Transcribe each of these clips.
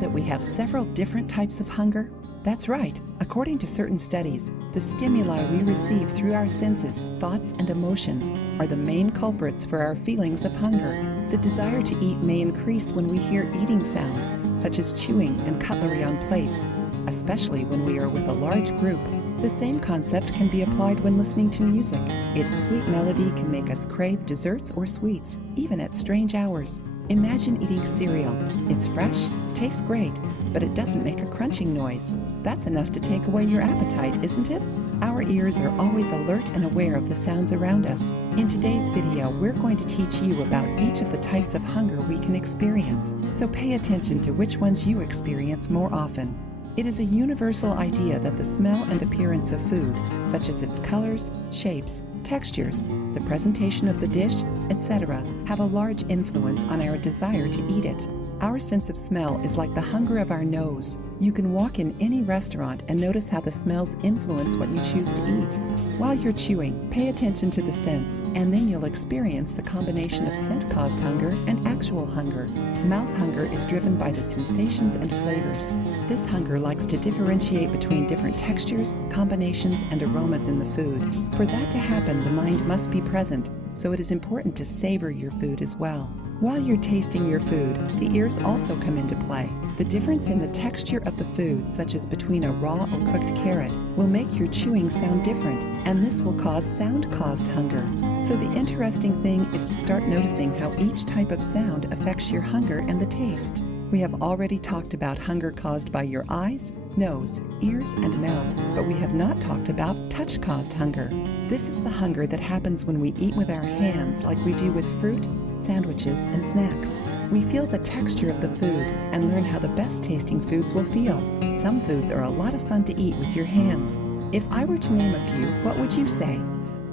that we have several different types of hunger? That's right. According to certain studies, the stimuli we receive through our senses, thoughts, and emotions are the main culprits for our feelings of hunger. The desire to eat may increase when we hear eating sounds, such as chewing and cutlery on plates, especially when we are with a large group. The same concept can be applied when listening to music. Its sweet melody can make us crave desserts or sweets, even at strange hours. Imagine eating cereal. It's fresh, tastes great, but it doesn't make a crunching noise. That's enough to take away your appetite, isn't it? Our ears are always alert and aware of the sounds around us. In today's video, we're going to teach you about each of the types of hunger we can experience, so pay attention to which ones you experience more often. It is a universal idea that the smell and appearance of food, such as its colors, shapes, textures, the presentation of the dish, etc., have a large influence on our desire to eat it. Our sense of smell is like the hunger of our nose. You can walk in any restaurant and notice how the smells influence what you choose to eat. While you're chewing, pay attention to the scents, and then you'll experience the combination of scent-caused hunger and actual hunger. Mouth hunger is driven by the sensations and flavors. This hunger likes to differentiate between different textures, combinations, and aromas in the food. For that to happen, the mind must be present, so it is important to savor your food as well. While you're tasting your food, the ears also come into play. The difference in the texture of the food, such as between a raw or cooked carrot, will make your chewing sound different, and this will cause sound-caused hunger. So the interesting thing is to start noticing how each type of sound affects your hunger and the taste. We have already talked about hunger caused by your eyes, nose, ears, and mouth, but we have not talked about touch-caused hunger. This is the hunger that happens when we eat with our hands like we do with fruit, sandwiches, and snacks. We feel the texture of the food and learn how the best tasting foods will feel. Some foods are a lot of fun to eat with your hands. If I were to name a few, what would you say?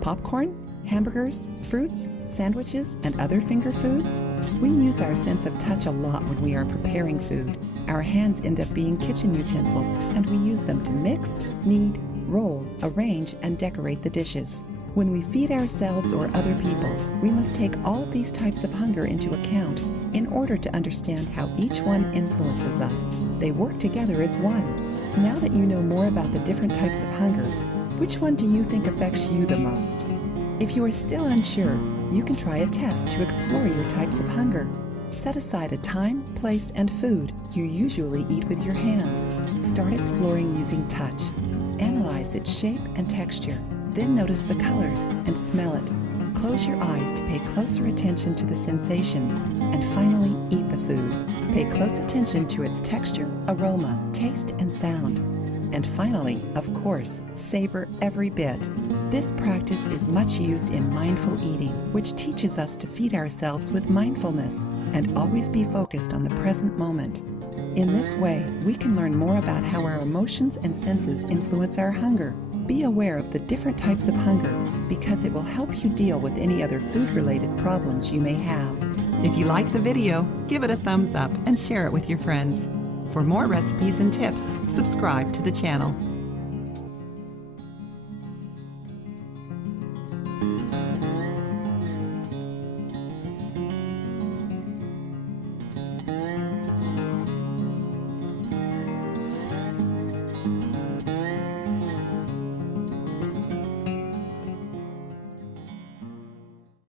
Popcorn? Hamburgers, fruits, sandwiches, and other finger foods? We use our sense of touch a lot when we are preparing food. Our hands end up being kitchen utensils, and we use them to mix, knead, roll, arrange, and decorate the dishes. When we feed ourselves or other people, we must take all of these types of hunger into account in order to understand how each one influences us. They work together as one. Now that you know more about the different types of hunger, which one do you think affects you the most? If you are still unsure, you can try a test to explore your types of hunger. Set aside a time, place, and food you usually eat with your hands. Start exploring using touch. Analyze its shape and texture. Then notice the colors and smell it. Close your eyes to pay closer attention to the sensations, and finally eat the food. Pay close attention to its texture, aroma, taste, and sound. And finally, of course, savor every bit. This practice is much used in mindful eating, which teaches us to feed ourselves with mindfulness and always be focused on the present moment. In this way, we can learn more about how our emotions and senses influence our hunger. Be aware of the different types of hunger because it will help you deal with any other food-related problems you may have. If you liked the video, give it a thumbs up and share it with your friends. For more recipes and tips, subscribe to the channel.